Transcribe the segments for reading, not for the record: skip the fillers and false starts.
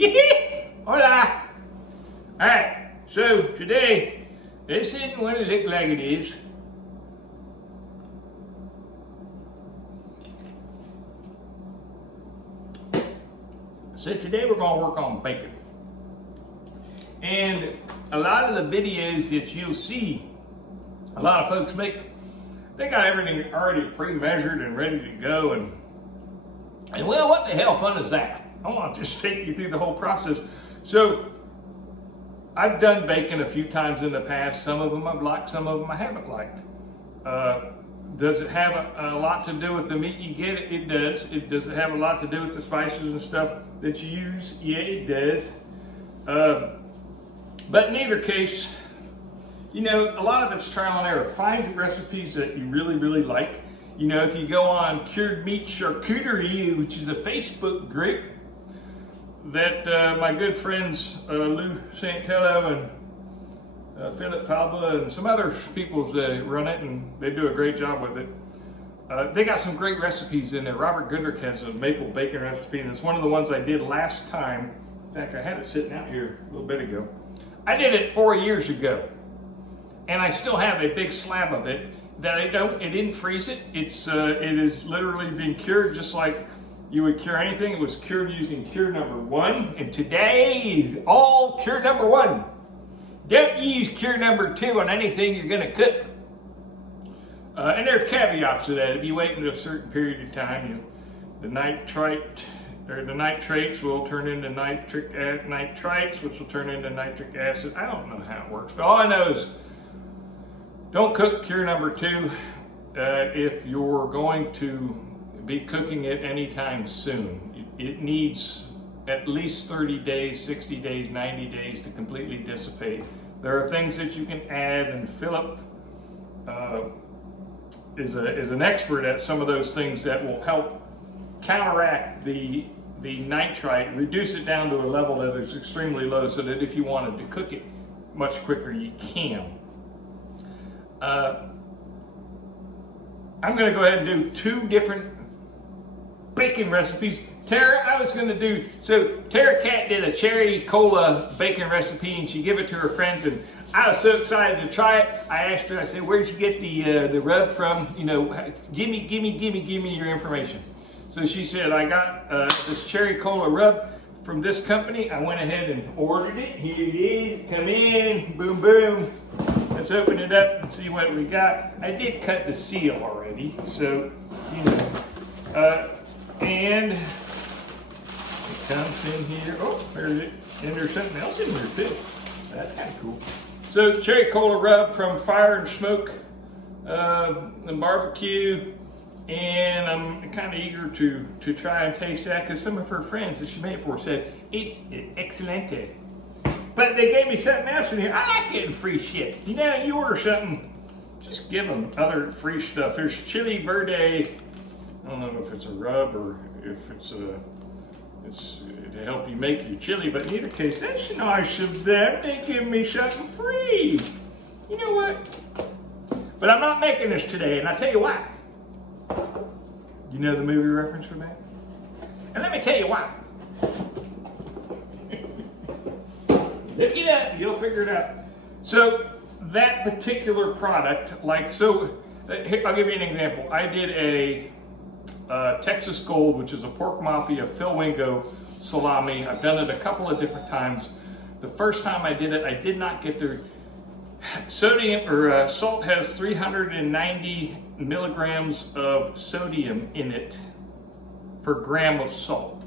Hola! Alright, so today, this isn't what it looks like it is. So today we're going to work on bacon. And a lot of the videos that you'll see, a lot of folks make, they got everything already pre-measured and ready to go. And well, what the hell fun is that? I want to just take you through the whole process. So I've done bacon a few times in the past. Some of them I've liked, some of them I haven't liked. Does it have a lot to do with the meat you get? It does. Does it have a lot to do with the spices and stuff that you use? Yeah, it does. But in either case, you know, a lot of it's trial and error. Find recipes that you really, really like. You know, if you go on Cured Meat Charcuterie, which is a Facebook group that my good friends Lou Santello and Philip Falba and some other people run it, and they do a great job with it. They got some great recipes in there. Robert Goodrick has a maple bacon recipe, and it's one of the ones I did last time. In fact, I had it sitting out here a little bit ago. I did it 4 years ago, and I still have a big slab of it that it didn't freeze it. It is literally being cured just like you would cure anything. It was cured using cure number 1, and today is all cure number 1. Don't use cure number 2 on anything you're gonna cook. And there's caveats to that. If you wait until a certain period of time, the nitrates will turn into nitrites, which will turn into nitric acid. I don't know how it works, but all I know is don't cook cure number 2 if you're going to be cooking it anytime soon. It needs at least 30 days, 60 days, 90 days to completely dissipate. There are things that you can add, and Philip is an expert at some of those things that will help counteract the nitrite, reduce it down to a level that is extremely low so that if you wanted to cook it much quicker, you can. I'm going to go ahead and do 2 different bacon recipes. Tara Cat did a cherry cola bacon recipe, and she gave it to her friends, and I was so excited to try it. I asked her, I said, where'd you get the rub from? You know, give me your information. So she said, I got this cherry cola rub from this company. I went ahead and ordered it. Here it is, come in, boom, boom. Let's open it up and see what we got. I did cut the seal already, so, you know. And it comes in here. Oh, there's it. And there's something else in here too. That's kind of cool. So cherry cola rub from Fire and Smoke and Barbecue. And I'm kind of eager to try and taste that because some of her friends that she made it for said, it's excelente. But they gave me something else in here. I like getting free shit. You know, you order something, just give them other free stuff. There's chili verde. I don't know if it's a rub or if it's to help you make your chili, but in either case, that's nice of them. They give me something free. You know what? But I'm not making this today, and I'll tell you why. You know the movie reference for that? And let me tell you why. Look it up, you'll figure it out. So that particular product, I'll give you an example. I did a Texas Gold, which is a Pork Mafia Phil Wingo salami. I've done it a couple of different times. The first time I did it, I did not get their sodium, or salt has 390 milligrams of sodium in it per gram of salt.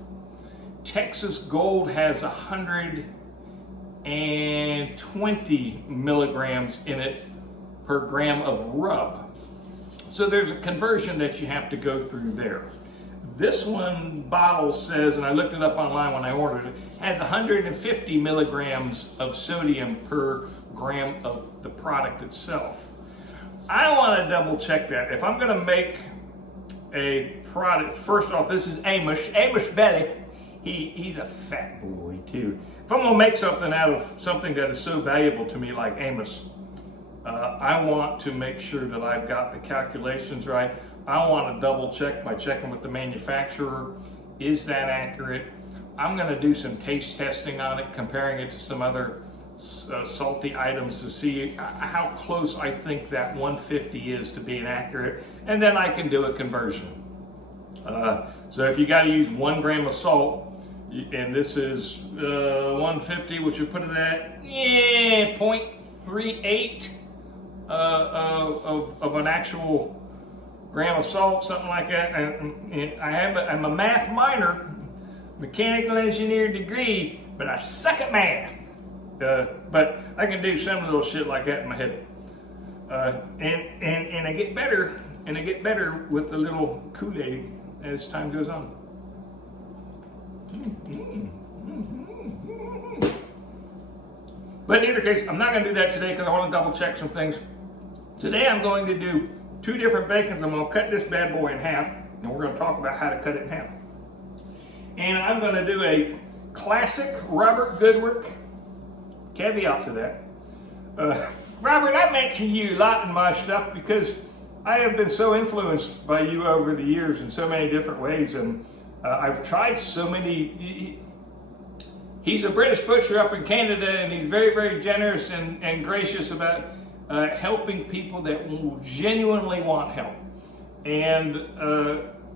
Texas Gold has 120 milligrams in it per gram of rub. So there's a conversion that you have to go through there. This one bottle says, and I looked it up online when I ordered it, has 150 milligrams of sodium per gram of the product itself. I want to double check that. If I'm going to make a product, first off, this is Amos Betty. He's a fat boy too. If I'm going to make something out of something that is so valuable to me like Amos, I want to make sure that I've got the calculations right. I want to double check by checking with the manufacturer. Is that accurate? I'm gonna do some taste testing on it, comparing it to some other salty items to see how close I think that 150 is to being accurate, and then I can do a conversion. So if you got to use 1 gram of salt, and this is 150, which would put it at 0.38 of an actual gram of salt, something like that. And I'm a math minor, mechanical engineer degree, but I suck at math. But I can do some little shit like that in my head. And I get better, with the little Kool-Aid as time goes on. But in either case, I'm not going to do that today because I want to double check some things. Today I'm going to do 2 different bacons. I'm going to cut this bad boy in half, and we're going to talk about how to cut it in half. And I'm going to do a classic Robert Goodwork. Caveat to that. Robert, I mention you a lot in my stuff because I have been so influenced by you over the years in so many different ways, and I've tried so many. He's a British butcher up in Canada, and he's very, very generous and gracious about helping people that genuinely want help. And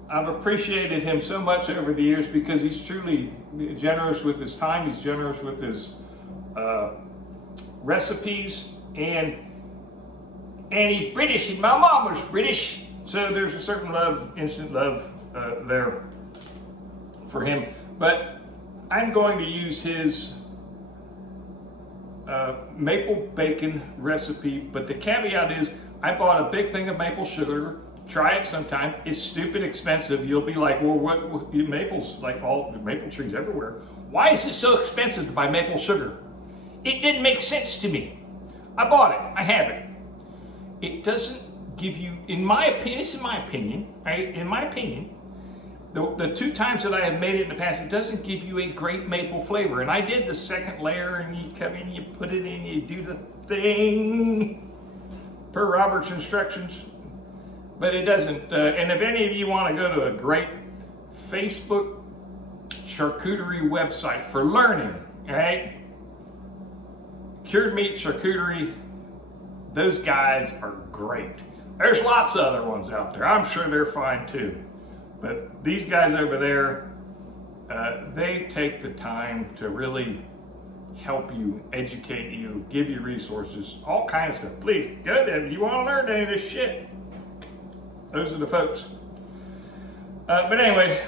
I've appreciated him so much over the years because he's truly generous with his time, he's generous with his recipes, and he's British, and my mom was British, so there's a certain love, instant love there for him. But I'm going to use his maple bacon recipe, but the caveat is I bought a big thing of maple sugar. Try it sometime. It's stupid expensive. You'll be like, well, what maples, like all the maple trees everywhere. Why is it so expensive to buy maple sugar? It didn't make sense to me. I bought it. I have it. It doesn't give you, in my opinion, this is my opinion, right? In my opinion, the 2 times that I have made it in the past, it doesn't give you a great maple flavor. And I did the second layer, and you come in, you put it in, you do the thing per Robert's instructions, but it doesn't. And if any of you want to go to a great Facebook charcuterie website for learning, right? Cured Meat Charcuterie, those guys are great. There's lots of other ones out there. I'm sure they're fine too. But these guys over there, they take the time to really help you, educate you, give you resources, all kinds of stuff. Please, go there. If you want to learn any of this shit, those are the folks. But anyway,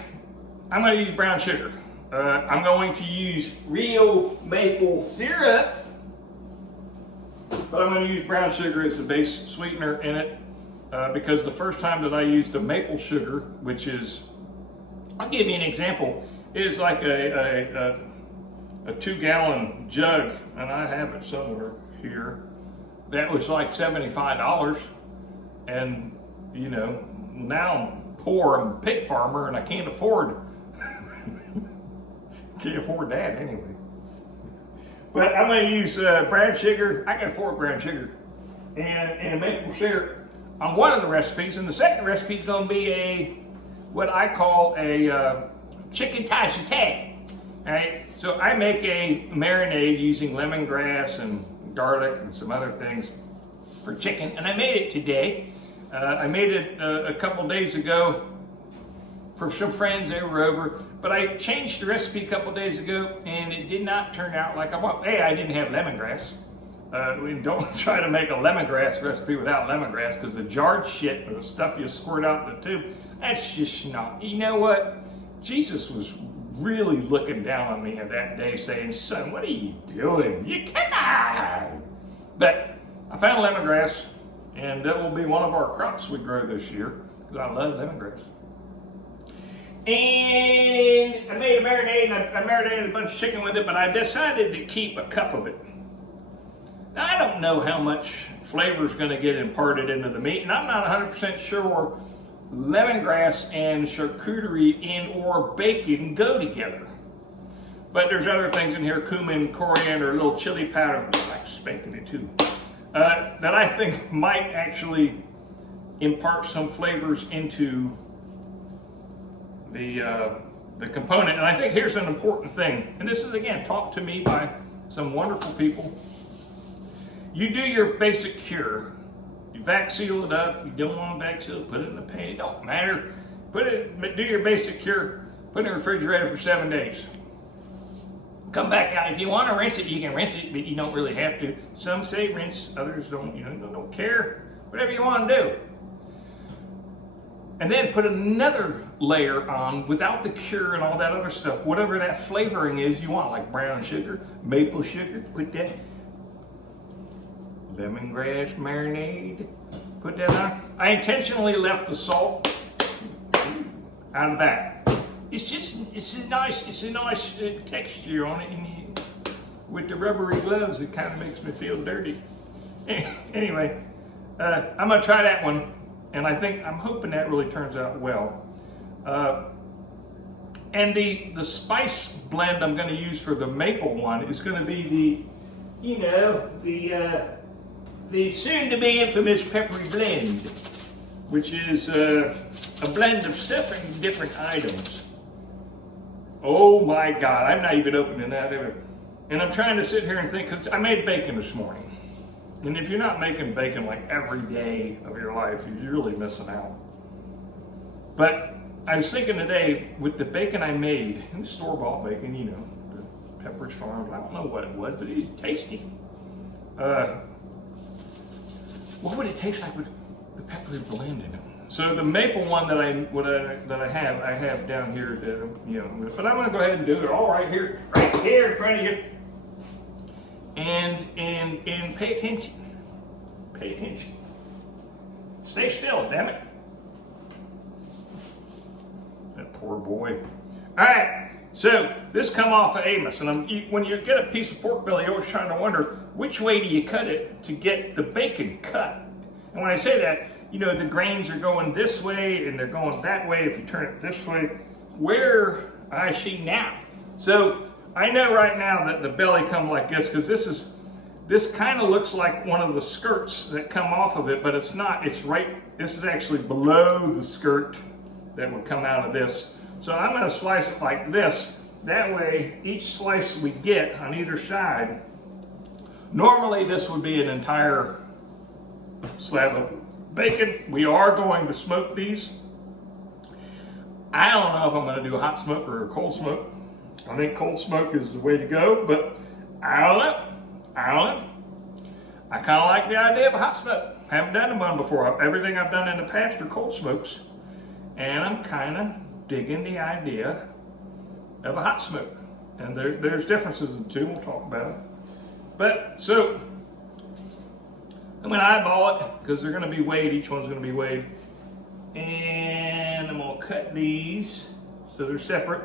I'm going to use brown sugar. I'm going to use real maple syrup, but I'm going to use brown sugar as the base sweetener in it. Because the first time that I used the maple sugar, which is, I'll give you an example, is like a 2-gallon jug, and I have it somewhere here, that was like $75. And, you know, now I'm poor, I'm a pig farmer, and I can't afford that anyway. But I'm going to use brown sugar. I can afford brown sugar and maple syrup on one of the recipes, and the second recipe is going to be what I call a chicken Thai Satay. Right? So I make a marinade using lemongrass and garlic and some other things for chicken, and I made it today. I made it a couple days ago for some friends. They were over, but I changed the recipe a couple days ago, and it did not turn out like I want. I didn't have lemongrass. We don't try to make a lemongrass recipe without lemongrass, because the jarred shit, the stuff you squirt out in the tube, that's just not. You know what? Jesus was really looking down on me that day, saying, "Son, what are you doing? You cannot." But I found lemongrass, and that will be one of our crops we grow this year, because I love lemongrass. And I made a marinade, and I marinated a bunch of chicken with it, but I decided to keep a cup of it. Now, I don't know how much flavor is going to get imparted into the meat, and I'm not 100% sure lemongrass and charcuterie or bacon go together. But there's other things in here, cumin, coriander, a little chili powder, I like spanking it too, that I think might actually impart some flavors into the the component. And I think here's an important thing, and this is again taught to me by some wonderful people. You do your basic cure. You vac seal it up. You don't want to vac seal it, put it in the pan. It don't matter. Do your basic cure. Put it in the refrigerator for 7 days. Come back out. If you want to rinse it, you can rinse it, but you don't really have to. Some say rinse, others don't. You know, don't care. Whatever you want to do. And then put another layer on without the cure and all that other stuff. Whatever that flavoring is you want, like brown sugar, maple sugar. Put that. Lemongrass marinade. Put that on. I intentionally left the salt out of that. It's a nice texture on it, and with the rubbery gloves, it kind of makes me feel dirty. Anyway, I'm gonna try that one, and I'm hoping that really turns out well. And the spice blend I'm going to use for the maple one is going to be the soon-to-be infamous Peppery Blend, which is a blend of 7 different items. Oh my God, I'm not even opening that ever. And I'm trying to sit here and think, because I made bacon this morning. And if you're not making bacon like every day of your life, you're really missing out. But I was thinking today, with the bacon I made, and the store-bought bacon, you know, the Parlour Farms, I don't know what it was, but it's tasty. What would it taste like with the Peppery Blend in it? So the maple one that I have down here, but I'm going to go ahead and do it all right here in front of you. And pay attention. Pay attention. Stay still, damn it. That poor boy. All right, so this come off of Amos, and when you get a piece of pork belly, you're always trying to wonder which way do you cut it to get the bacon cut. And when I say that, you know, the grains are going this way and they're going that way. If you turn it this way, where I see now. So I know right now that the belly come like this, because this kind of looks like one of the skirts that come off of it, but it's not. It's right. This is actually below the skirt that would come out of this. So I'm going to slice it like this. That way, each slice we get on either side, normally this would be an entire slab of bacon. We are going to smoke these. I don't know if I'm going to do a hot smoke or a cold smoke. I think cold smoke is the way to go, but I don't know. I kind of like the idea of a hot smoke. Haven't done one before. Everything I've done in the past are cold smokes, and I'm kind of digging the idea of a hot smoke. And there's differences in the two. We'll talk about it. But so I'm going to eyeball it because they're going to be weighed. Each one's going to be weighed, and I'm going to cut these so they're separate.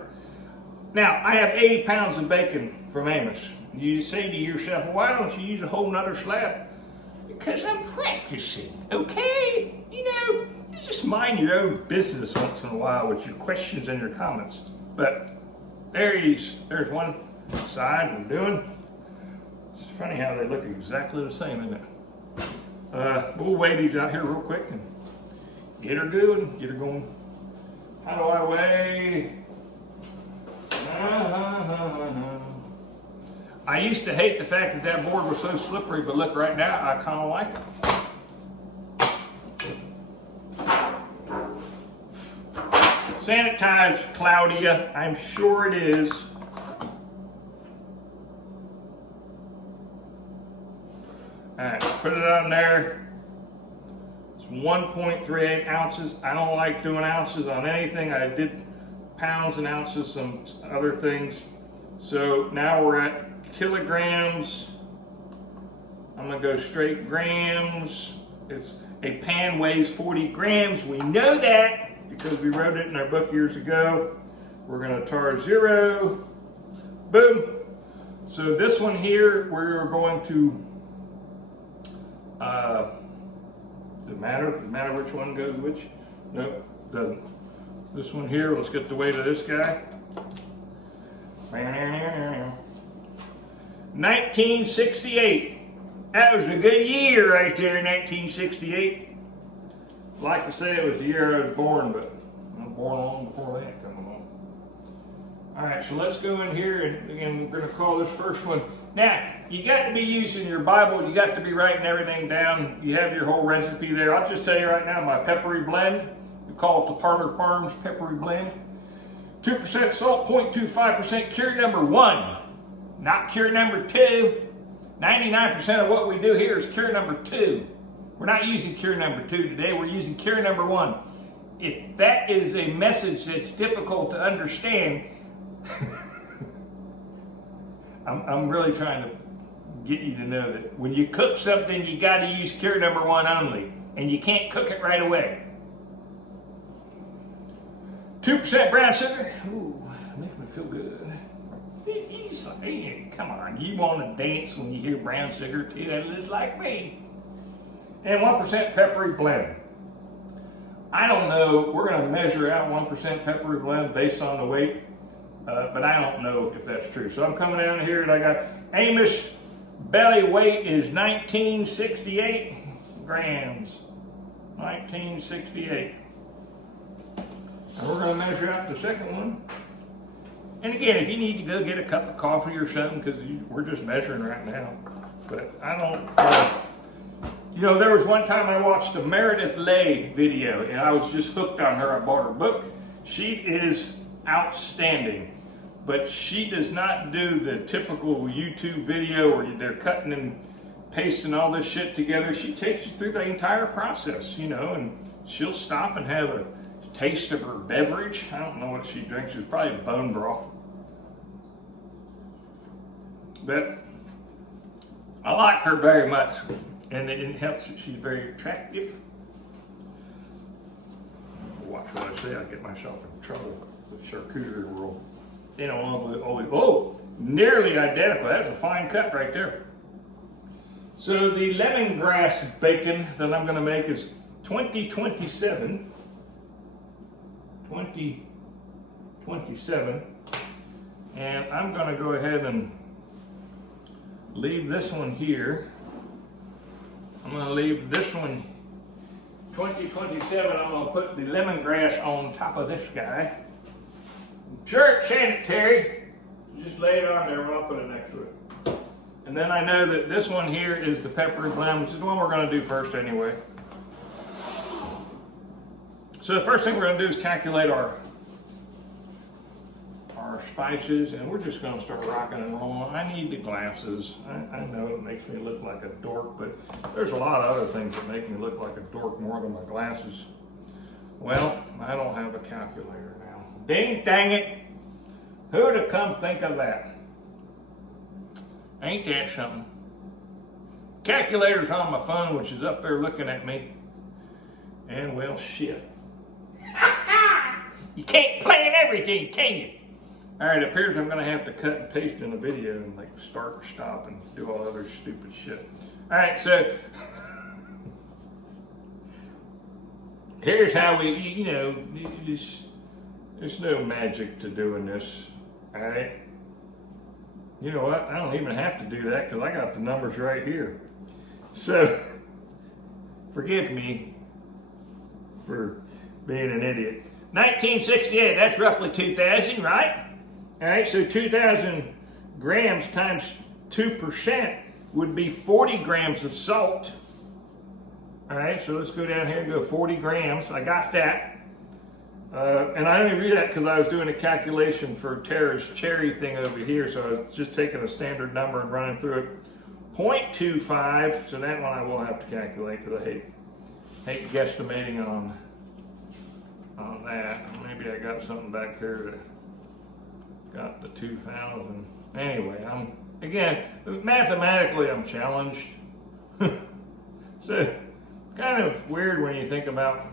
Now, I have 80 pounds of bacon from Amos. You say to yourself, well, why don't you use a whole nother slab? Because I'm practicing, okay? You know, you just mind your own business once in a while with your questions and your comments. But there's one side we're doing. It's funny how they look exactly the same, isn't it? We'll weigh these out here real quick and get her going, get her going. How do I weigh? I used to hate the fact that board was so slippery, but look, right now I kind of like it. Sanitize, Claudia. I'm sure it is. Alright, put it on there. It's 1.38 ounces. I don't like doing ounces on anything. I did pounds and ounces, some other things. So now we're at kilograms. I'm gonna go straight grams. A pan weighs 40 grams. We know that because we wrote it in our book years ago. We're gonna tar 0. Boom. So this one here, we're going to, doesn't matter which one goes which. Nope, doesn't. This one here, let's get the weight of this guy. 1968. That was a good year right there, 1968. I'd like to say it was the year I was born, but I was born long before that coming on. All right, so let's go in here and we're gonna call this first one. Now, you got to be using your Bible, you got to be writing everything down. You have your whole recipe there. I'll just tell you right now, my peppery blend, we call it the Parlor Farms Peppery Blend. 2% salt, 0.25% cure number 1, not cure number 2. 99% of what we do here is cure number 2. We're not using cure number 2 today, we're using cure number 1. If that is a message that's difficult to understand, I'm really trying to get you to know that when you cook something, you got to use cure number 1 only, and you can't cook it right away. 2% brown sugar. Ooh, makes me feel good. Come on, you want to dance when you hear brown sugar too? That looks like me. And 1% peppery blend. I don't know. We're going to measure out 1% peppery blend based on the weight. But I don't know if that's true. So I'm coming down here and I got Amos belly weight is 1968 grams. 1968. And we're going to measure out the second one. And again, if you need to go get a cup of coffee or something, because we're just measuring right now. But I don't, you know, there was one time I watched a Meredith Lay video and I was just hooked on her. I bought her book. She is outstanding, but she does not do the typical YouTube video where they're cutting and pasting all this shit together. She takes you through the entire process, you know, and she'll stop and have a taste of her beverage. I don't know what she drinks. It's probably bone broth. But I like her very much, and it helps that she's very attractive. Watch what I say, I'll get myself in trouble. Charcuterie world. You know, oh, nearly identical. That's a fine cut right there. So the lemongrass bacon that I'm going to make is 2027. 2027. And I'm going to go ahead and leave this one here. I'm going to leave this one 2027. I'm going to put the lemongrass on top of this guy. Sure, it's sanitary. Just lay it on there and I'll put it next to it. And then I know that this one here is the peppery blend, which is the one we're going to do first anyway. So the first thing we're going to do is calculate our spices, and we're just going to start rocking and rolling. I need the glasses. I know it makes me look like a dork, but there's a lot of other things that make me look like a dork more than my glasses. Well, I don't have a calculator now. Ding dang it. Who'd have come think of that? Ain't that something? Calculator's on my phone, which is up there looking at me. And well, shit. You can't plan everything, can you? All right, it appears I'm gonna have to cut and paste in the video and like start or stop and do all other stupid shit. All right, so here's how we, you know, there's no magic to doing this, all right? You know what, I don't even have to do that because I got the numbers right here. So, forgive me for being an idiot. 1968, that's roughly 2,000, right? All right, so 2,000 grams times 2% would be 40 grams of salt. All right, so let's go down here and go 40 grams. I got that. And I only read that because I was doing a calculation for Tara's cherry thing over here, so I was just taking a standard number and running through it. 0.25, so that one I will have to calculate because I hate guesstimating on that. Maybe I got something back here that got the 2,000. Anyway, again, mathematically I'm challenged. So, kind of weird when you think about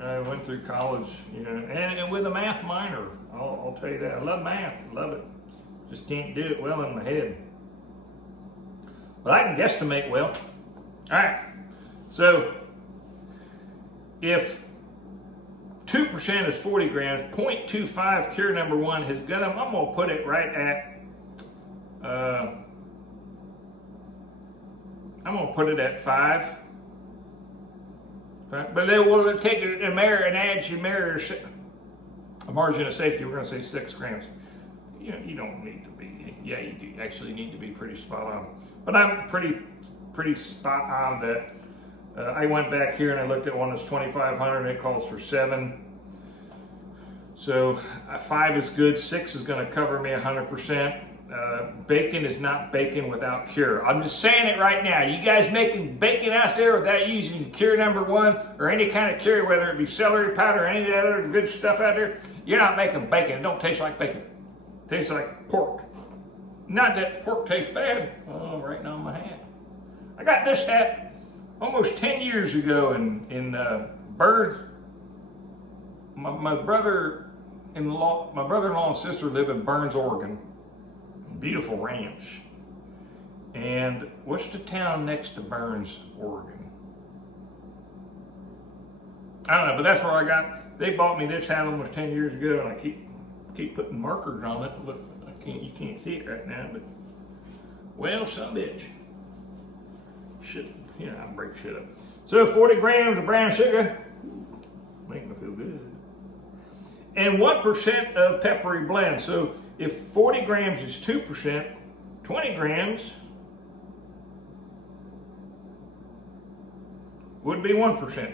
I went through college, you know, and with a math minor. I'll tell you that. I love math, love it. Just can't do it well in my head. But I can guesstimate well. All right, so if 2% is 40 grams, 0.25 cure number 1 has got them. I'm gonna put it right at, I'm gonna put it at 5. But then we'll take a margin of safety. We're going to say 6 grams. you don't need to be, yeah, you do actually need to be pretty spot on. But I'm pretty spot on that. I went back here and I looked at one that's 2,500 and it calls for 7. So 5 is good, 6 is going to cover me 100%. Bacon is not bacon without cure. I'm just saying it right now. You guys making bacon out there without using cure number 1 or any kind of cure, whether it be celery powder or any of that other good stuff out there, you're not making bacon. It don't taste like bacon. It tastes like pork. Not that pork tastes bad. Oh, right now on my hand. I got this hat almost 10 years ago in Burns. My brother-in-law and sister live in Burns, Oregon. Beautiful ranch. And what's the town next to Burns, Oregon? I don't know, but that's where I got. They bought me this hat almost 10 years ago, and I keep putting markers on it. Look, you can't see it right now, but well, some bitch. Shit, I break shit up. So 40 grams of brown sugar, make me feel good. And 1% of peppery blend. So if 40 grams is 2%, 20 grams would be 1%.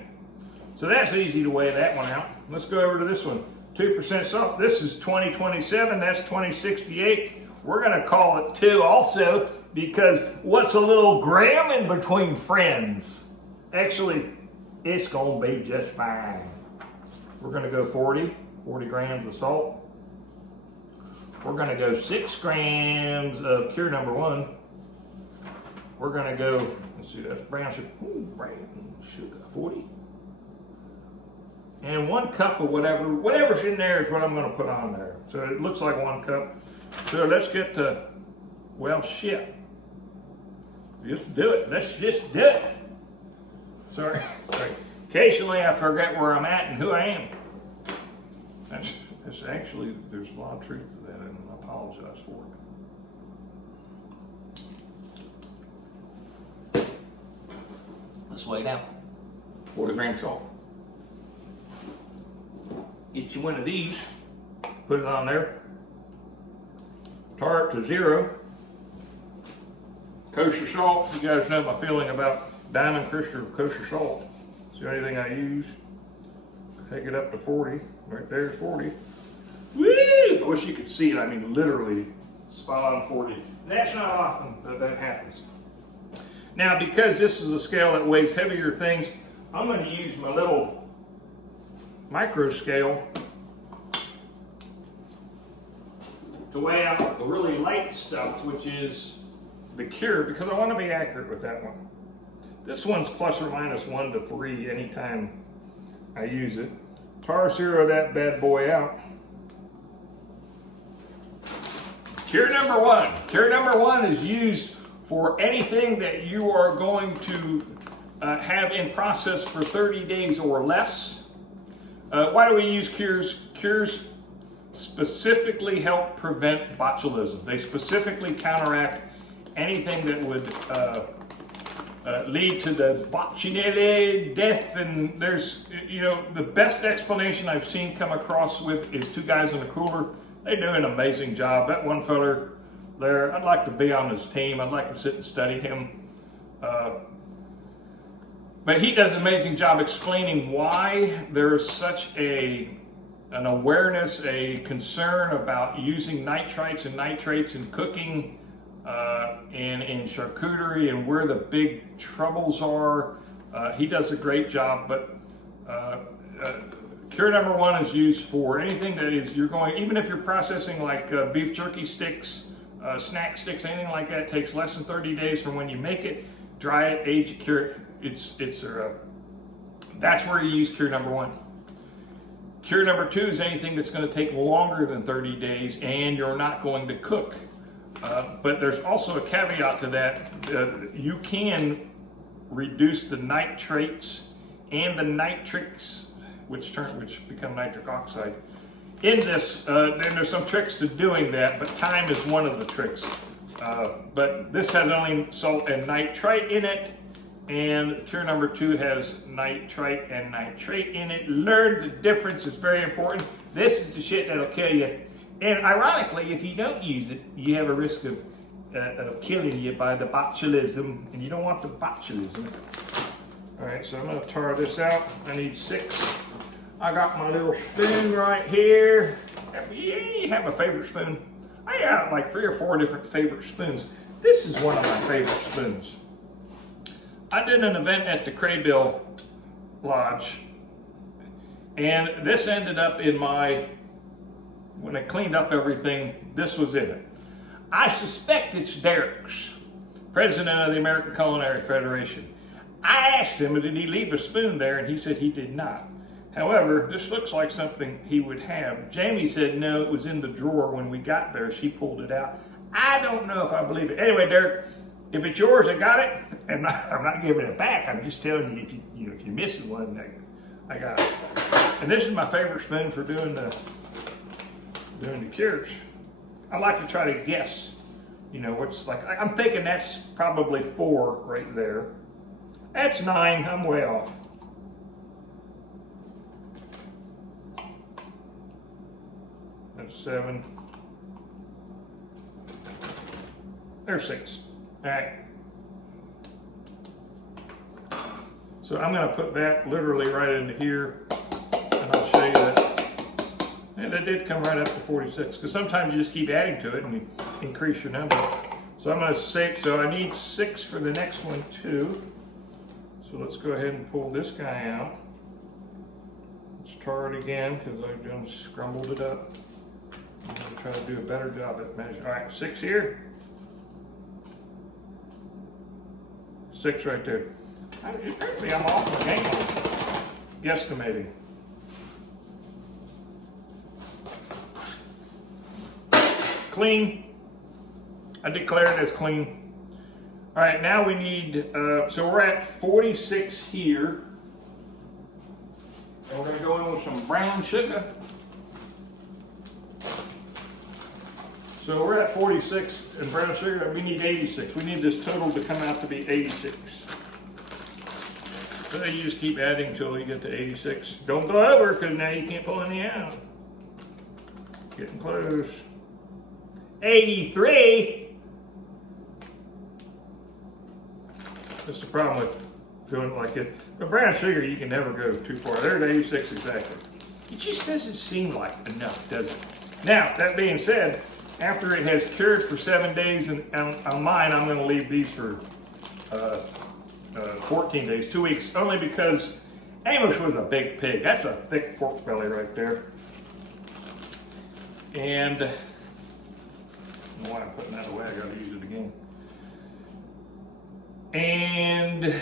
So that's easy to weigh that one out. Let's go over to this one. 2% salt. This is 2027. That's 2068. We're going to call it 2 also, because what's a little gram in between friends? Actually, it's going to be just fine. We're going to go 40 grams of salt. We're going to go 6 grams of cure number 1. We're going to go, let's see, that's brown sugar. Ooh, brown sugar, 40. And 1 cup of whatever's in there is what I'm going to put on there. So it looks like 1 cup. So let's get to, well, shit. Just do it. Let's just do it. Sorry. Occasionally I forget where I'm at and who I am. That's actually, there's a lot of truth to that, and I apologize for it. Let's weigh it out. 40 grams salt. Get you one of these, put it on there. Tar it to 0. Kosher salt, you guys know my feeling about Diamond Crystal kosher salt. It's the only thing I use. Take it up to 40. Right there's 40. Woo! I wish you could see it. I mean, literally spot on 40. That's not often that happens. Now, because this is a scale that weighs heavier things, I'm going to use my little micro scale to weigh out the really light stuff, which is the cure, because I want to be accurate with that one. This one's plus or minus 1 to 3 anytime I use it. Tar 0 that bad boy out. Cure number 1. Cure number 1 is used for anything that you are going to have in process for 30 days or less. Why do we use cures? Cures specifically help prevent botulism. They specifically counteract anything that would lead to the botchinelle death. And there's, the best explanation I've seen come across with is 2 guys in a cooler. They do an amazing job. That one feller there, I'd like to be on his team. I'd like to sit and study him. But he does an amazing job explaining why there is such an awareness, a concern about using nitrites and nitrates in cooking and in charcuterie, and where the big troubles are. He does a great job, but cure number 1 is used for anything that is, even if you're processing like beef jerky sticks, snack sticks, anything like that, it takes less than 30 days from when you make it, dry it, age it, cure it. That's where you use cure number 1. Cure number 2 is anything that's going to take longer than 30 days and you're not going to cook. But there's also a caveat to that. You can reduce the nitrates and the nitrics, which become nitric oxide, in this. And there's some tricks to doing that, but time is one of the tricks. But this has only salt and nitrite in it, and cure number 2 has nitrite and nitrate in it. Learn the difference, it's very important. This is the shit that'll kill you. And ironically, if you don't use it, you have a risk of killing you by the botulism, and you don't want the botulism. All right, so I'm gonna tar this out. I need 6. I got my little spoon right here. You have a favorite spoon? I got like 3 or 4 different favorite spoons. This is one of my favorite spoons. I did an event at the Craybill Lodge, and this ended up in my, when I cleaned up everything, this was in it. I suspect it's Derek's, president of the American Culinary Federation. I asked him, did he leave a spoon there? And he said he did not. However, this looks like something he would have. Jamie said, no, it was in the drawer when we got there. She pulled it out. I don't know if I believe it. Anyway, Derek, if it's yours, I got it. And I'm not giving it back. I'm just telling you, if you miss one, I got it. And this is my favorite spoon for doing the cures. I like to try to guess, what's like. I'm thinking that's probably 4 right there. That's 9. I'm way off. That's 7. There's 6. All right. So I'm going to put that literally right into here, and I'll show you that. And it did come right up to 46, because sometimes you just keep adding to it and you increase your number. So I'm going to say, so I need 6 for the next one too. So let's go ahead and pull this guy out. Let's tar it again, because I've just scrambled it up. I'm going to try to do a better job at measuring. All right, 6 here. 6 right there. Apparently I'm off my game on guesstimating. Clean. I declare it as clean. All right, now we need, so we're at 46 here. And we're gonna go in with some brown sugar. So we're at 46 in brown sugar, we need 86. We need this total to come out to be 86. So you just keep adding until you get to 86. Don't go over, because now you can't pull any out. Getting close. 83. That's the problem with doing it like this. But brown sugar, you can never go too far. There's 86 exactly. It just doesn't seem like enough, does it? Now, that being said, after it has cured for 7 days, and on mine, I'm going to leave these for 14 days, 2 weeks, only because Amos was a big pig. That's a thick pork belly right there. And why I'm putting that away, I gotta use it again. And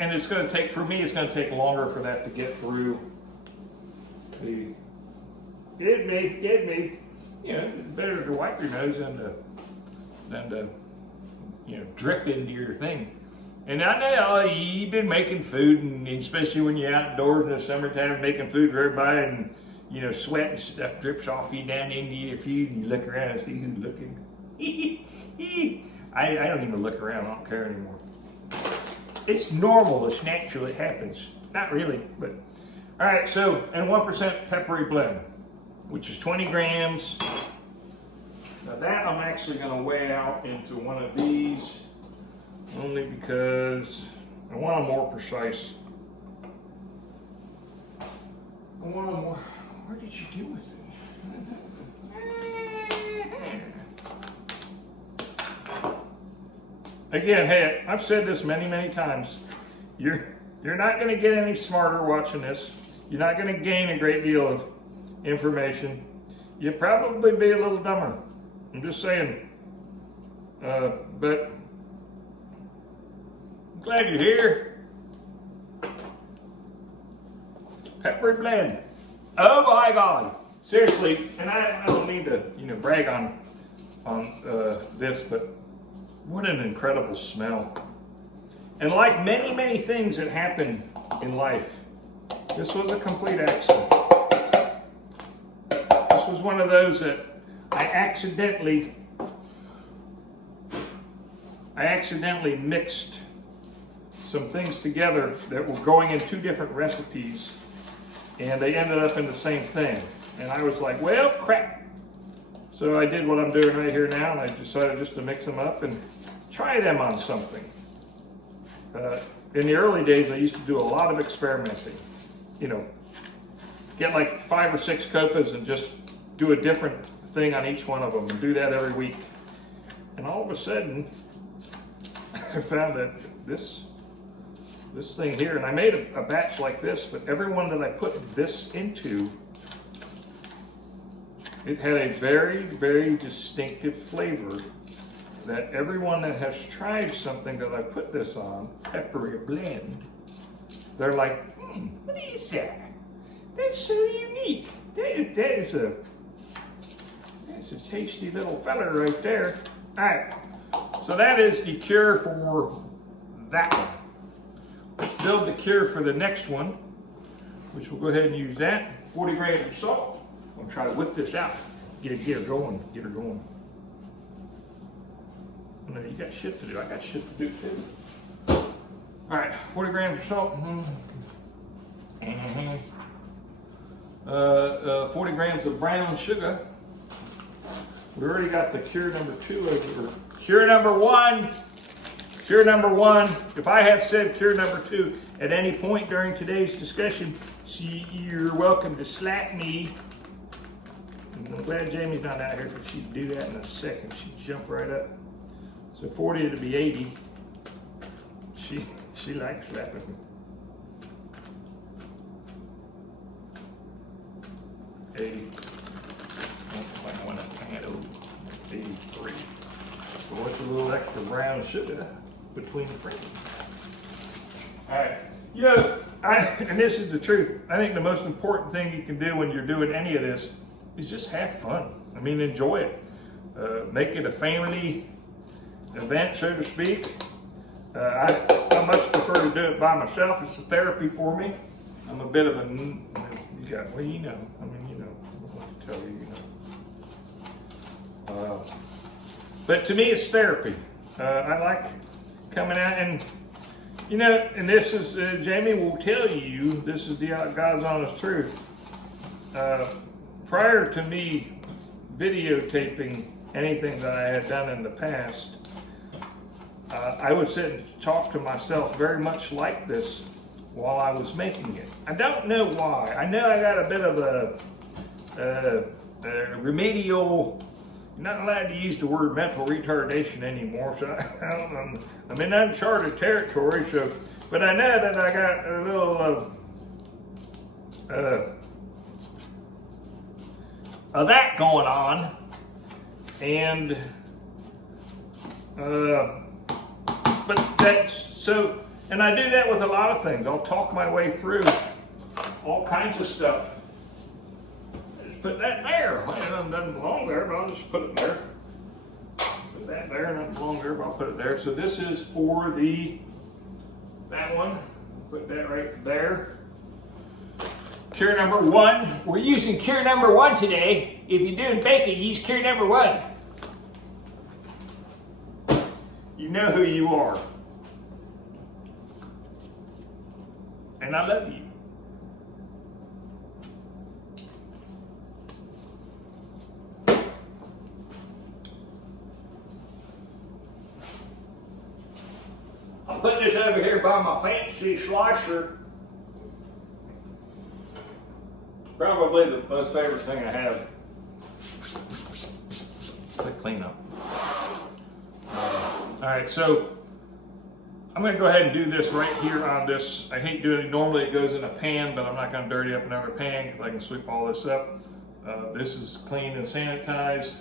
it's gonna take, for me, it's gonna take longer for that to get through the, get me. Better to wipe your nose than to drip into your thing. And I know you've been making food, and especially when you're outdoors in the summertime, making food for everybody, and sweat and stuff drips off you down into your food, and you look around and see who's looking. I don't even look around, I don't care anymore. It's normal, it's natural, it happens. Not really, but. All right, so, and 1% peppery blend, which is 20 grams. Now that I'm actually gonna weigh out into one of these, only because I want them more precise. I want them more. Where did you do with it? Again, hey, I've said this many, many times. You're not going to get any smarter watching this. You're not going to gain a great deal of information. You'll probably be a little dumber. I'm just saying. But I'm glad you're here. Peppery blend. Oh my God! Seriously, and I don't mean to, brag on this, but what an incredible smell! And like many, many things that happen in life, this was a complete accident. This was one of those that I accidentally mixed some things together that were going in 2 different recipes, and they ended up in the same thing. And I was like, well, crap. So I did what I'm doing right here now, and I decided just to mix them up and try them on something. In the early days, I used to do a lot of experimenting. You know, get like 5 or 6 copas and just do a different thing on each one of them and do that every week. And all of a sudden, I found that this thing here, and I made a batch like this, but every one that I put this into, it had a very, very distinctive flavor that everyone that has tried something that I put this on, Peppery Blend, they're like, what is that? That's so unique. That's a tasty little fella right there. All right, so that is the cure for that one. Let's build the cure for the next one, which we'll go ahead and use that. 40 grams of salt. I'm gonna try to whip this out. Get her going, get her going. I know you got shit to do. I got shit to do too. All right, 40 grams of salt. 40 grams of brown sugar. We already got the cure number 2 over. Cure number 1. Cure number 1. If I have said cure number 2 at any point during today's discussion, you're welcome to slap me. I'm glad Jamie's not out here because she'd do that in a second. She'd jump right up. So 40 to be 80. She likes slapping me. 80. I went up and 83. So what's a little extra brown sugar between the fingers? All right. You know, and this is the truth. I think the most important thing you can do when you're doing any of this is just have fun. I mean, enjoy it. Make it a family event, so to speak. I much prefer to do it by myself. It's a therapy for me. I'm a bit of a, well, you know, I mean, you know, I don't want to tell you, you know. But to me, it's therapy. I like coming out and, you know, and this is, Jamie will tell you, this is the God's honest truth. Prior to me videotaping anything that I had done in the past, I would sit and talk to myself very much like this while I was making it. I don't know why. I know I got a bit of a remedial, you're not allowed to use the word mental retardation anymore, so I don't know. I'm in uncharted territory, so, but I know that I got a little of that going on, and but that's so, and I do that with a lot of things. I'll talk my way through all kinds of stuff. Just put that there. Well, it doesn't belong there, but I'll just put it there. Put that there, and it doesn't belong there, but I'll put it there. So this is for that one. Put that right there. Cure number 1. We're using cure number 1 today. If you're doing baking, use cure number 1. You know who you are. And I love you. I'll put this over here by my fancy slicer. Probably the most favorite thing I have. Quick cleanup. All right, so I'm going to go ahead and do this right here on this. I hate doing it. Normally it goes in a pan, but I'm not going to dirty up another pan because I can sweep all this up. This is clean and sanitized.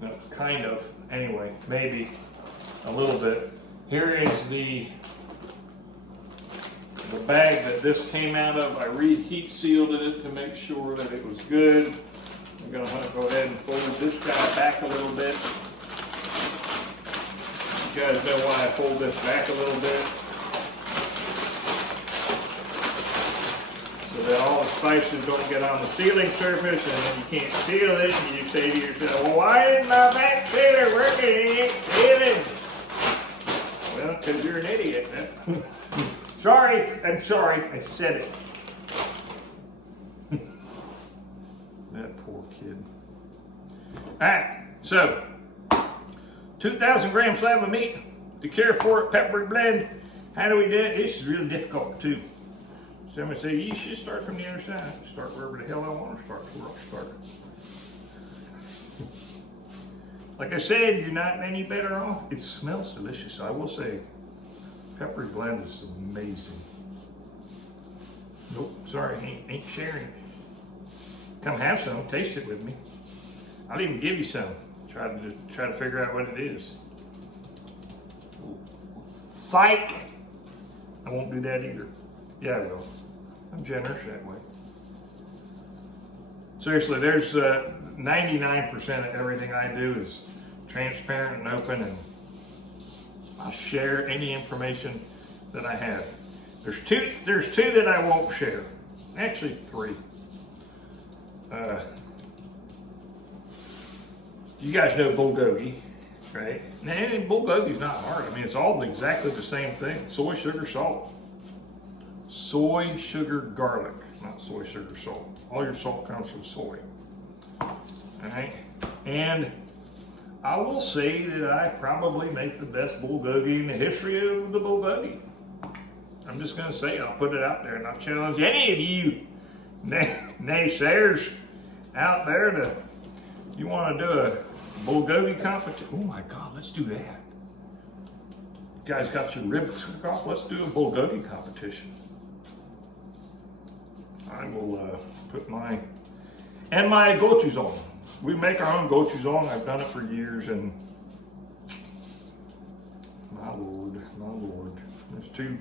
No, kind of, anyway, maybe a little bit. Here is the bag that this came out of. I reheat sealed it to make sure that it was good. I'm going to go ahead and fold this guy back a little bit. You guys know why I fold this back a little bit. So that all the spices don't get on the sealing surface and then you can't seal it. And you say to yourself, well, why isn't my back sealer working? It ain't sealing. Well, because you're an idiot. Sorry, I'm sorry, I said it. That poor kid. All right, so 2,000 gram slab of meat to care for it, peppery blend. How do we do it? This is really difficult too. Somebody say, you should start from the other side. Start wherever the hell I want to start, where I'll start. Like I said, you're not any better off. It smells delicious, I will say. Peppery blend is amazing. Nope, sorry, ain't sharing. Come have some, taste it with me. I'll even give you some. Try to figure out what it is. Psych! I won't do that either. Yeah, I will. I'm generous that way. Seriously, there's 99% of everything I do is transparent and open, and I'll share any information that I have. There's two that I won't share. Actually, three. You guys know bulgogi, right? And bulgogi's not hard. I mean, it's all exactly the same thing. Soy, sugar, salt. Soy, sugar, garlic. Not soy, sugar, salt. All your salt comes from soy. All right? And I will say that I probably make the best bulgogi in the history of the bulgogi. I'm just going to say, I'll put it out there, and I'll challenge any of you naysayers out there to, you want to do a bulgogi competition? Oh my God, let's do that. You guys got your ribs cooked off? Let's do a bulgogi competition. I will put my gochujang. We make our own gochujang. I've done it for years, and my Lord. There's two.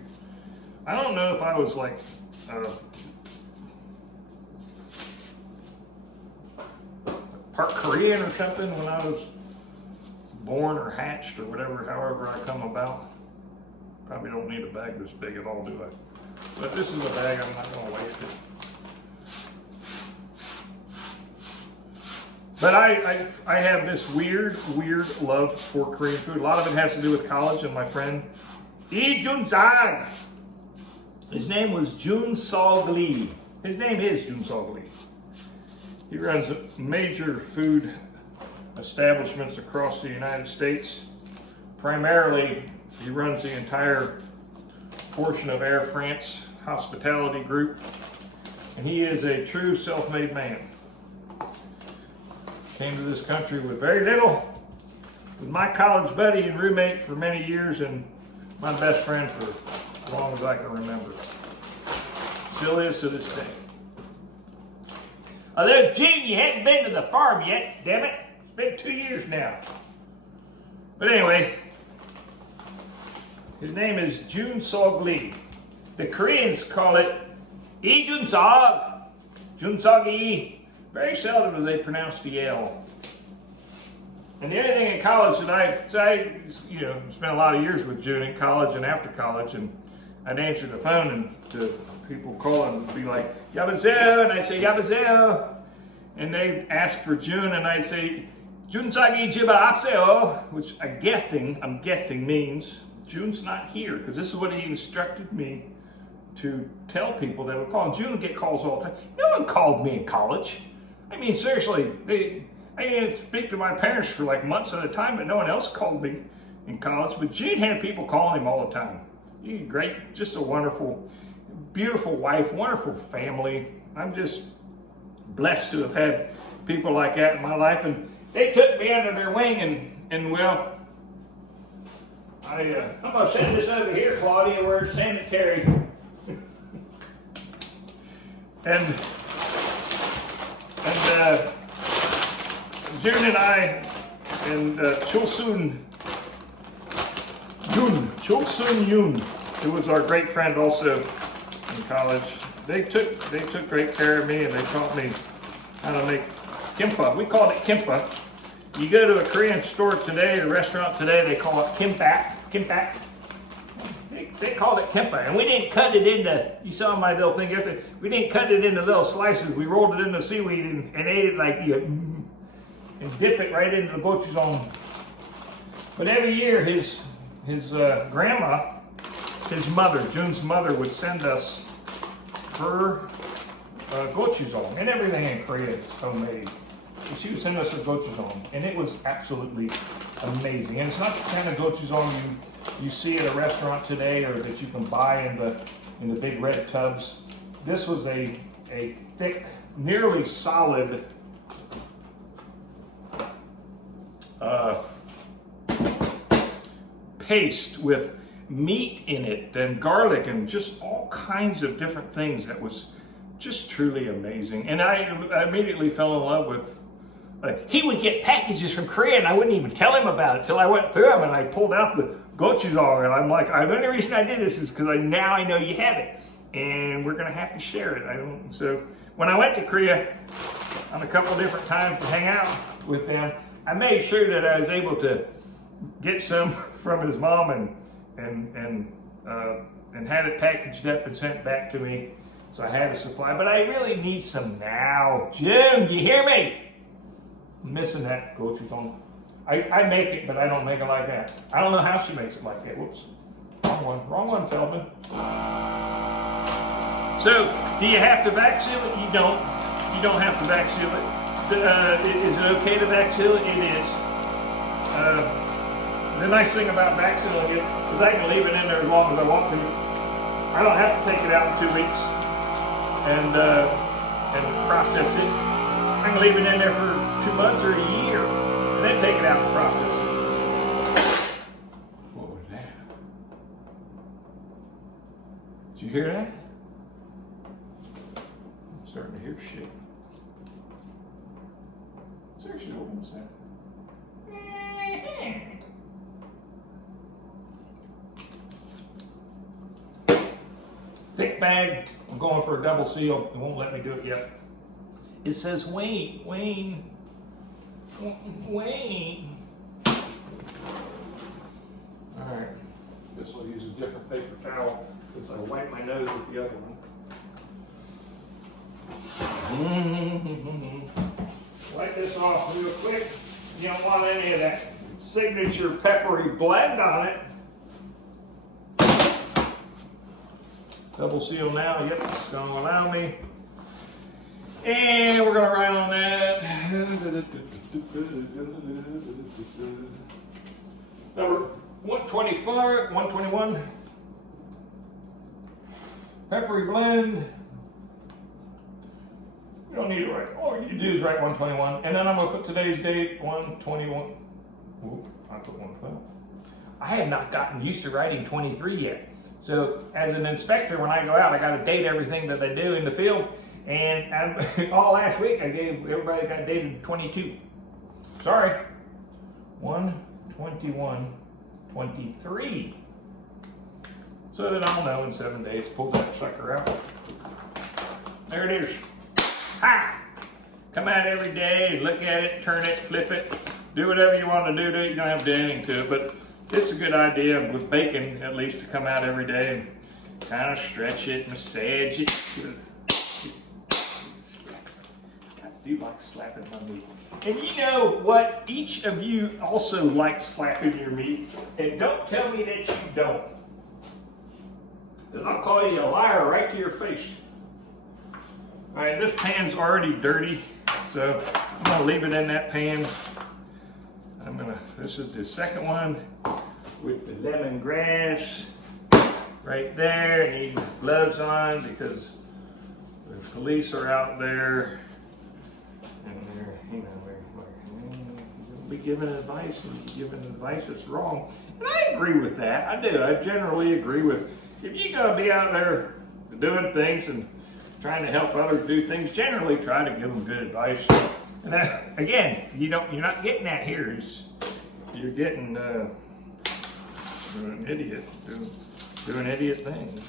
I don't know if I was like part Korean or something when I was born or hatched or whatever, however I come about. Probably don't need a bag this big at all, do I? But this is a bag, I'm not going to waste it. But I have this weird love for Korean food. A lot of it has to do with college and my friend Lee Jun-sang. His name was Jun Sog Lee. His name is Jun Sog Lee. He runs major food establishments across the United States. Primarily, he runs the entire portion of Air France hospitality group. And he is a true self-made man. Came to this country with very little, was my college buddy and roommate for many years, and my best friend for as long as I can remember. Still is to this day. Although, Gene, you haven't been to the farm yet, damn it. It's been 2 years now. But anyway, his name is Jun Sog Lee. The Koreans call it Lee Jun Sog, Jun Sog Lee. Very seldom do they pronounce the L. And the only thing in college that I spent a lot of years with June in college and after college, and I'd answer the phone and to people calling and be like, Yabazeo, and I'd say Yabazeo. And they'd ask for June, and I'd say, Junsagi Jiba Apseo, which I'm guessing means June's not here, because this is what he instructed me to tell people that would call. And June would get calls all the time. No one called me in college. I mean, seriously, I didn't speak to my parents for like months at a time, but no one else called me in college. But Gene had people calling him all the time. He's great, just a wonderful, beautiful wife, wonderful family. I'm just blessed to have had people like that in my life. And they took me under their wing, and well, I'm going to send this over here, Claudia, where it's sanitary. And June and I and Chul-Sun Yoon, who was our great friend also in college, they took great care of me, and they taught me how to make kimbap. We called it kimbap. You go to a Korean store today, a restaurant today, they call it kimbap. They called it kimbap, and we didn't cut it into, you saw my little thing yesterday, we didn't cut it into little slices. We rolled it into seaweed and ate it like, and dip it right into the gochujang. But every year, his grandma, his mother, June's mother, would send us her gochujang, and everything in Korea is homemade. So she was sending us a gochujang, and it was absolutely amazing. And it's not the kind of gochujang you see at a restaurant today, or that you can buy in the big red tubs. This was a thick, nearly solid paste with meat in it and garlic and just all kinds of different things that was just truly amazing. And I immediately fell in love with, he would get packages from Korea and I wouldn't even tell him about it till I went through them and I pulled out the gochujang, and I'm like, the only reason I did this is because now I know you have it and we're gonna have to share it. So when I went to Korea on a couple different times to hang out with them, I made sure that I was able to get some from his mom and had it packaged up and sent back to me. So I had a supply, but I really need some now. Jim, you hear me? I'm missing that gochujang. I make it, but I don't make it like that. I don't know how she makes it like that. Whoops, wrong one, Feldman. So, do you have to vac seal it? You don't. You don't have to vac seal it. Is it okay to vac seal it? It is. The nice thing about vac sealing it is I can leave it in there as long as I want to. I don't have to take it out in 2 weeks and process it. I can leave it in there for 2 months or a year and then take it out and process it. What was that? Did you hear that? I'm starting to hear shit. Seriously, what was that? Thick bag. I'm going for a double seal. It won't let me do it yet. It says Wayne. All right. Guess I'll use a different paper towel since I wiped my nose with the other one. Wipe this off real quick. You don't want any of that signature peppery blend on it. Double seal now, yep, it's going to allow me. And we're going to write on that. Number 125, 121. Peppery Blend. You don't need to write, all you need to do is write 121. And then I'm going to put today's date, 121. Ooh, I put 112. I have not gotten used to writing 23 yet. So as an inspector, when I go out, I got to date everything that I do in the field. And all last week, I gave everybody got dated 22. Sorry. 121, 23. So that I'll know in 7 days. Pull that sucker out. There it is. Ha! Come out every day, look at it, turn it, flip it, do whatever you want to do to it. You don't have to do anything to it, but it's a good idea with bacon, at least, to come out every day and kind of stretch it, massage it. I do like slapping my meat. And you know what? Each of you also likes slapping your meat. And don't tell me that you don't. Because I'll call you a liar right to your face. All right, this pan's already dirty, so I'm gonna leave it in that pan. This is the second one with the lemongrass right there. I need gloves on because the police are out there and they're, be giving advice and giving advice that's wrong. And I agree with that. I do. I generally agree with, if you're gonna be out there doing things and trying to help others do things, generally try to give them good advice. And that, again, you're not getting that here. You're getting an idiot doing idiot things,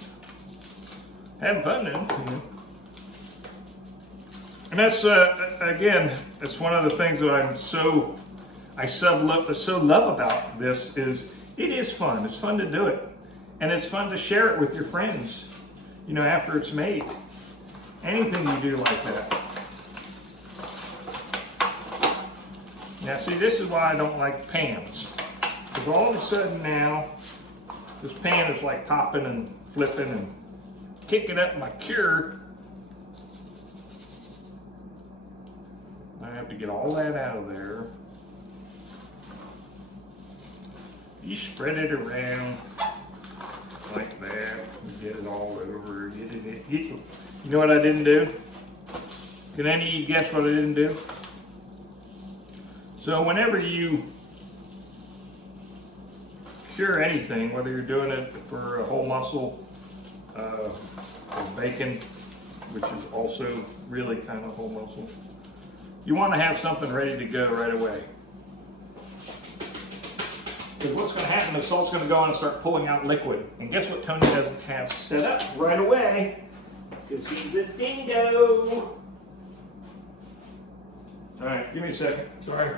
having fun then. You know. And that's again, it's one of the things that I so love about this is it is fun. It's fun to do it, and it's fun to share it with your friends. You know, after it's made. Anything you do like that. Now see, this is why I don't like pans. Because all of a sudden now, this pan is like popping and flipping and kicking up my cure. have to get all that out of there. You spread it around like that. Get it all over. You know what I didn't do? Can any of you guess what I didn't do? So whenever you cure anything, whether you're doing it for a whole muscle, or bacon, which is also really kind of whole muscle, you want to have something ready to go right away. Because what's going to happen is salt's going to go on and start pulling out liquid. And guess what Tony doesn't have set up right away? Because he's a dingo. All right, give me a second. Sorry.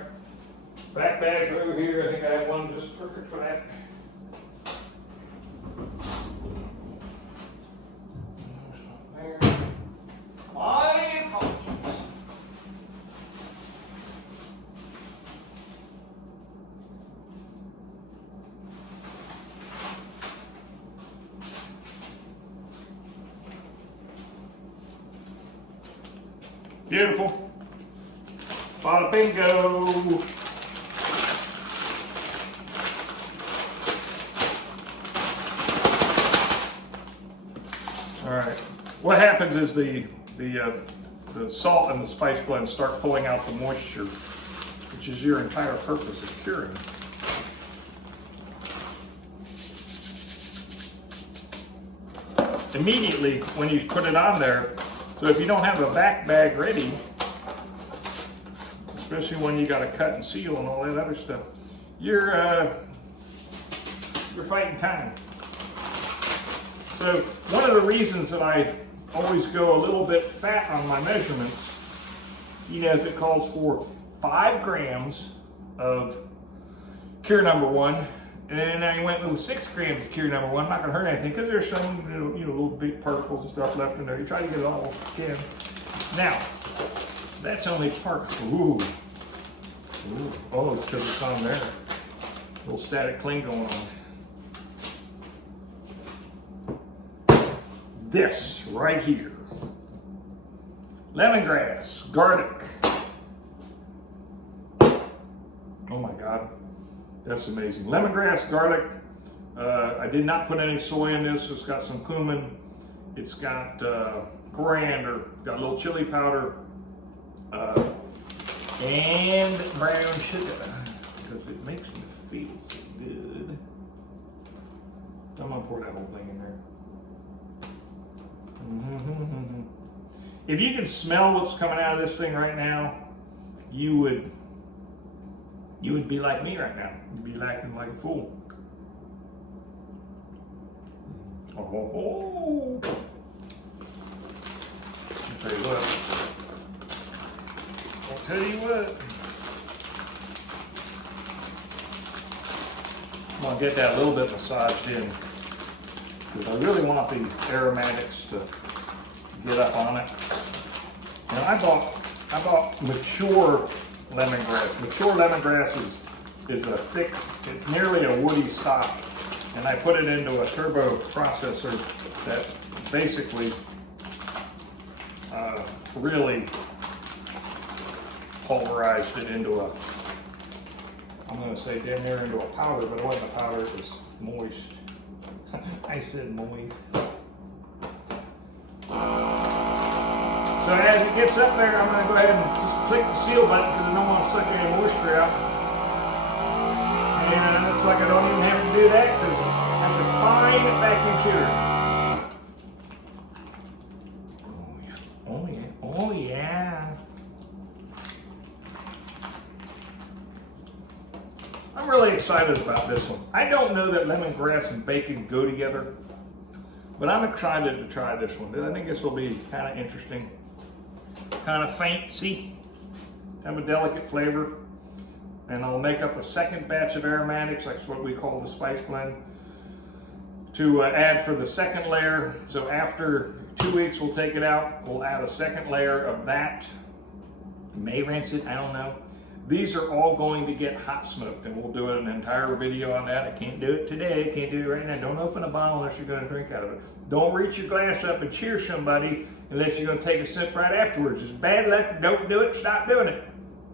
Back bags are over here. I think I have one just perfect for that. There. My apologies. Beautiful. Bada bingo. All right. What happens is the salt and the spice blend start pulling out the moisture, which is your entire purpose of curing. Immediately when you put it on there, so if you don't have a back bag ready, especially when you got to cut and seal and all that other stuff, you're fighting time. So one of the reasons that I always go a little bit fat on my measurements, you know, if it calls for 5 grams of cure number 1, and then I went with 6 grams of cure number 1, not going to hurt anything because there's some little big particles and stuff left in there. You try to get it all if you can. Now, that's only part. Ooh. Ooh. Oh, it's because it's on there. A little static cling going on. This right here. Lemongrass, garlic. Oh my God. That's amazing. Lemongrass, garlic. I did not put any soy in this. It's got some cumin. It's got coriander. It's got a little chili powder. And brown sugar. Because it makes me feel so good. I'm going to pour that whole thing in there. If you can smell what's coming out of this thing right now, you would be like me right now. You'd be acting like a fool. Oh. I'll tell you what. I'm gonna get that a little bit massaged in because I really want these aromatics to get up on it. And I bought mature lemongrass. Mature lemongrass is a thick, it's nearly a woody stock, and I put it into a turbo processor that basically really pulverized it into a, I'm going to say damn near into a powder, but it wasn't a powder, it was moist. I said moist. So as it gets up there, I'm going to go ahead and just click the seal button because I don't want to suck any moisture out. And it looks like I don't even have to do that because that's a fine vacuum shooter. Oh yeah, oh yeah. I'm really excited about this one. I don't know that lemongrass and bacon go together, but I'm excited to try this one. I think this will be kind of interesting. Kind of fancy, have a delicate flavor, and I'll make up a second batch of aromatics, that's what we call the spice blend, to add for the second layer. So after 2 weeks we'll take it out, we'll add a second layer of that. May rinse it, I don't know. These are all going to get hot smoked, and we'll do an entire video on that. I can't do it today, can't do it right now. Don't open a bottle unless you're going to drink out of it. Don't reach your glass up and cheer somebody unless you're going to take a sip right afterwards. It's bad luck, don't do it, stop doing it.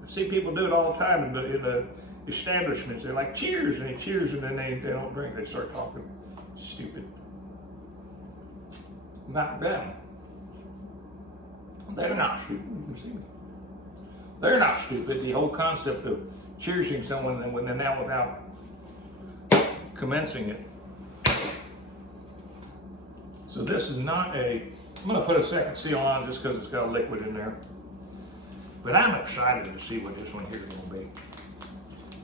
see people do it all the time in the establishments. They're like, cheers, and they cheers, and then they don't drink. They start talking. Stupid. Not them. They're not stupid. You can see me. They're not stupid. The whole concept of cheersing someone when they're now without commencing it. So this is not a, I'm going to put a second seal on just because it's got a liquid in there. But I'm excited to see what this one here is going to be.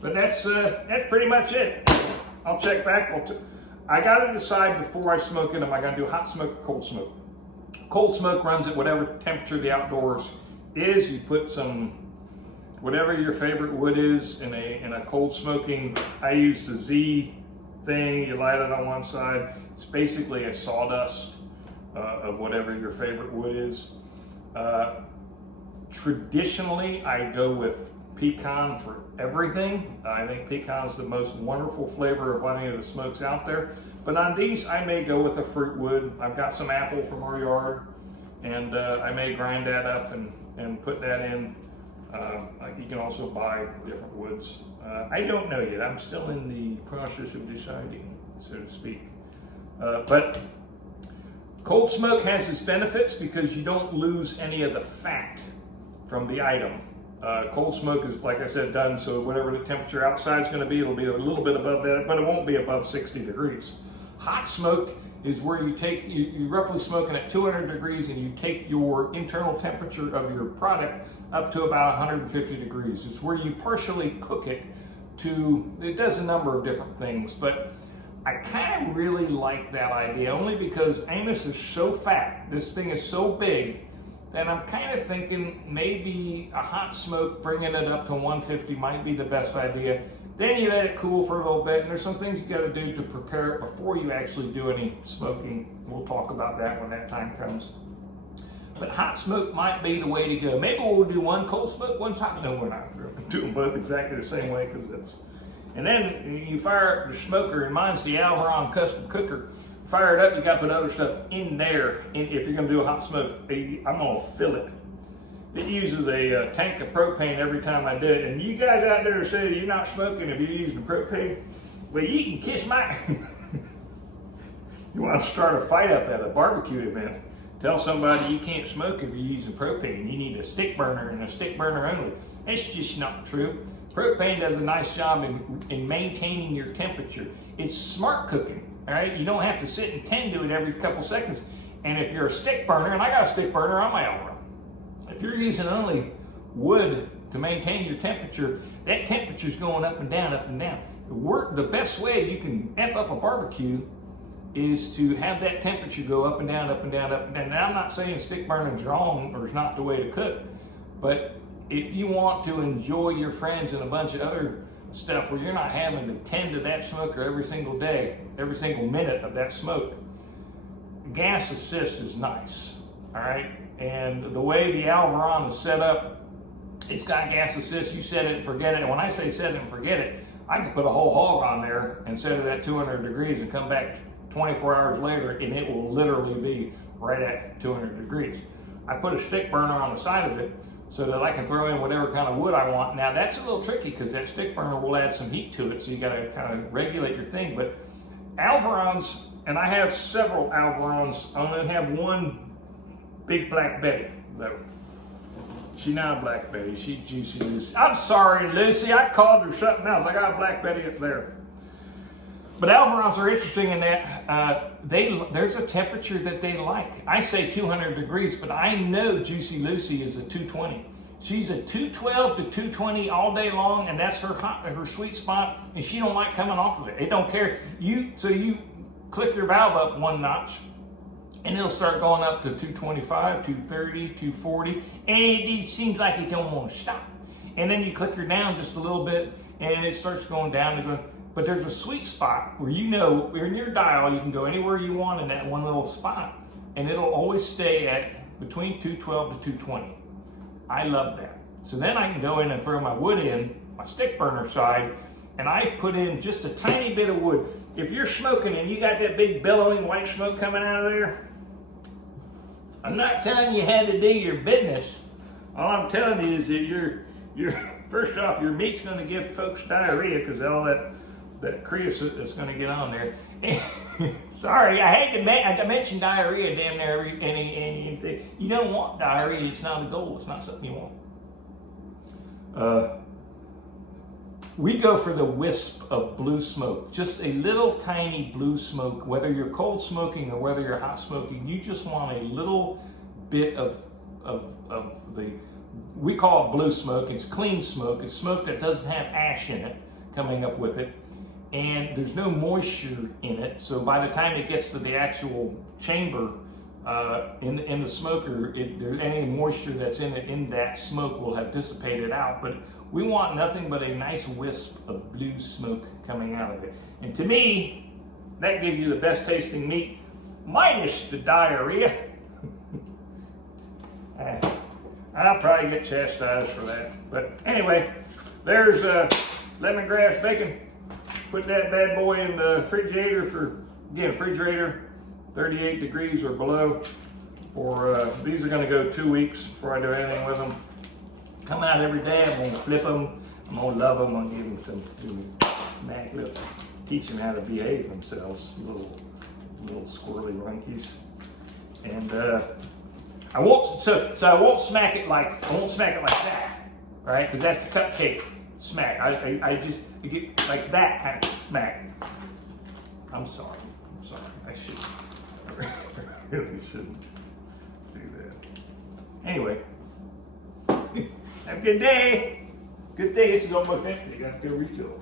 But that's pretty much it. I'll check back. I got to decide before I smoke it, am I going to do hot smoke or cold smoke? Cold smoke runs at whatever temperature the outdoors is. You put some, whatever your favorite wood is in a cold smoking. I use the Z thing. You light it on one side. It's basically a sawdust of whatever your favorite wood is. Traditionally, I go with pecan for everything. I think pecan's the most wonderful flavor of any of the smokes out there. But on these, I may go with a fruit wood. I've got some apple from our yard, and I may grind that up and put that in. You can also buy different woods. I don't know yet. I'm still in the process of deciding, so to speak. But cold smoke has its benefits because you don't lose any of the fat from the item. Cold smoke is, like I said, done so whatever the temperature outside is going to be, it'll be a little bit above that, but it won't be above 60 degrees. Hot smoke is where you take, you're roughly smoking at 200 degrees and you take your internal temperature of your product up to about 150 degrees. It's where you partially cook it to, it does a number of different things, but I kind of really like that idea only because Amos is so fat, this thing is so big, that I'm kind of thinking maybe a hot smoke, bringing it up to 150 might be the best idea. Then you let it cool for a little bit, and there's some things you got to do to prepare it before you actually do any smoking. We'll talk about that when that time comes. But hot smoke might be the way to go. Maybe we'll do one cold smoke, one's hot. No, we're not. We're doing both exactly the same way because that's. And then you fire up the smoker, and mine's the Alvaron custom cooker. Fire it up, you got to put other stuff in there. If you're going to do a hot smoke, I'm going to fill it. It uses a tank of propane every time I do it. And you guys out there say you're not smoking if you're using propane, well, you can kiss my. You want to start a fight up at a barbecue event. Tell somebody you can't smoke if you're using propane. You need a stick burner and a stick burner only. It's just not true. Propane does a nice job in maintaining your temperature. It's smart cooking. All right, you don't have to sit and tend to it every couple seconds. And if you're a stick burner, and I got a stick burner on my Alvaron, if you're using only wood to maintain your temperature, that temperature's going up and down, up and down. The best way you can F up a barbecue is to have that temperature go up and down, up and down, up and down. Now, I'm not saying stick burning's wrong or is not the way to cook, but if you want to enjoy your friends and a bunch of other stuff where you're not having to tend to that smoker every single day, every single minute of that smoke, gas assist is nice, all right? And the way the Alvaron is set up, it's got gas assist. You set it and forget it. And when I say set it and forget it, I can put a whole hog on there and set it at 200 degrees and come back 24 hours later and it will literally be right at 200 degrees. I put a stick burner on the side of it so that I can throw in whatever kind of wood I want. Now that's a little tricky because that stick burner will add some heat to it, so you gotta kind of regulate your thing. But Alvarons, and I have several Alvarons, I only have one big Black Betty though. She's not a Black Betty, she's Juicy Lucy. I'm sorry, Lucy, I called her something else. I got a Black Betty up there. But Alvarons are interesting in that there's a temperature that they like. I say 200 degrees, but I know Juicy Lucy is a 220. She's a 212 to 220 all day long, and that's her sweet spot, and she don't like coming off of it. It don't care. So you click your valve up one notch, and it'll start going up to 225, 230, 240, and it seems like it don't want to stop. And then you click her down just a little bit, and it starts going down and going. But there's a sweet spot where you know, in your dial, you can go anywhere you want in that one little spot, and it'll always stay at between 212 to 220. I love that. So then I can go in and throw my wood in, my stick burner side, and I put in just a tiny bit of wood. If you're smoking and you got that big billowing white smoke coming out of there, I'm not telling you how to do your business. All I'm telling you is that first off, your meat's going to give folks diarrhea because all that creosote that's going to get on there. Sorry, I hate to mention diarrhea damn near anything. You don't want diarrhea. It's not a goal. It's not something you want. We go for the wisp of blue smoke, just a little tiny blue smoke. Whether you're cold smoking or whether you're hot smoking, you just want a little bit of the, we call it blue smoke. It's clean smoke. It's smoke that doesn't have ash in it coming up with it. And there's no moisture in it, so by the time it gets to the actual chamber in the smoker, any moisture that's in that smoke will have dissipated out. But we want nothing but a nice wisp of blue smoke coming out of it. And to me, that gives you the best tasting meat, minus the diarrhea. I'll probably get chastised for that. But anyway, there's lemongrass bacon. Put that bad boy in the refrigerator for, again, refrigerator, 38 degrees or below. These are going to go 2 weeks before I do anything with them. Come out every day. I'm going to flip them. I'm going to love them. I'm going to give them some snack lips. Teach them how to behave themselves, little squirrely monkeys. And I won't smack it like that, right? Because that's the cupcake smack. I just get like that kind of smack. I'm sorry. I really shouldn't do that. Anyway, have a good day. Good day. This is almost empty. I got to go refill.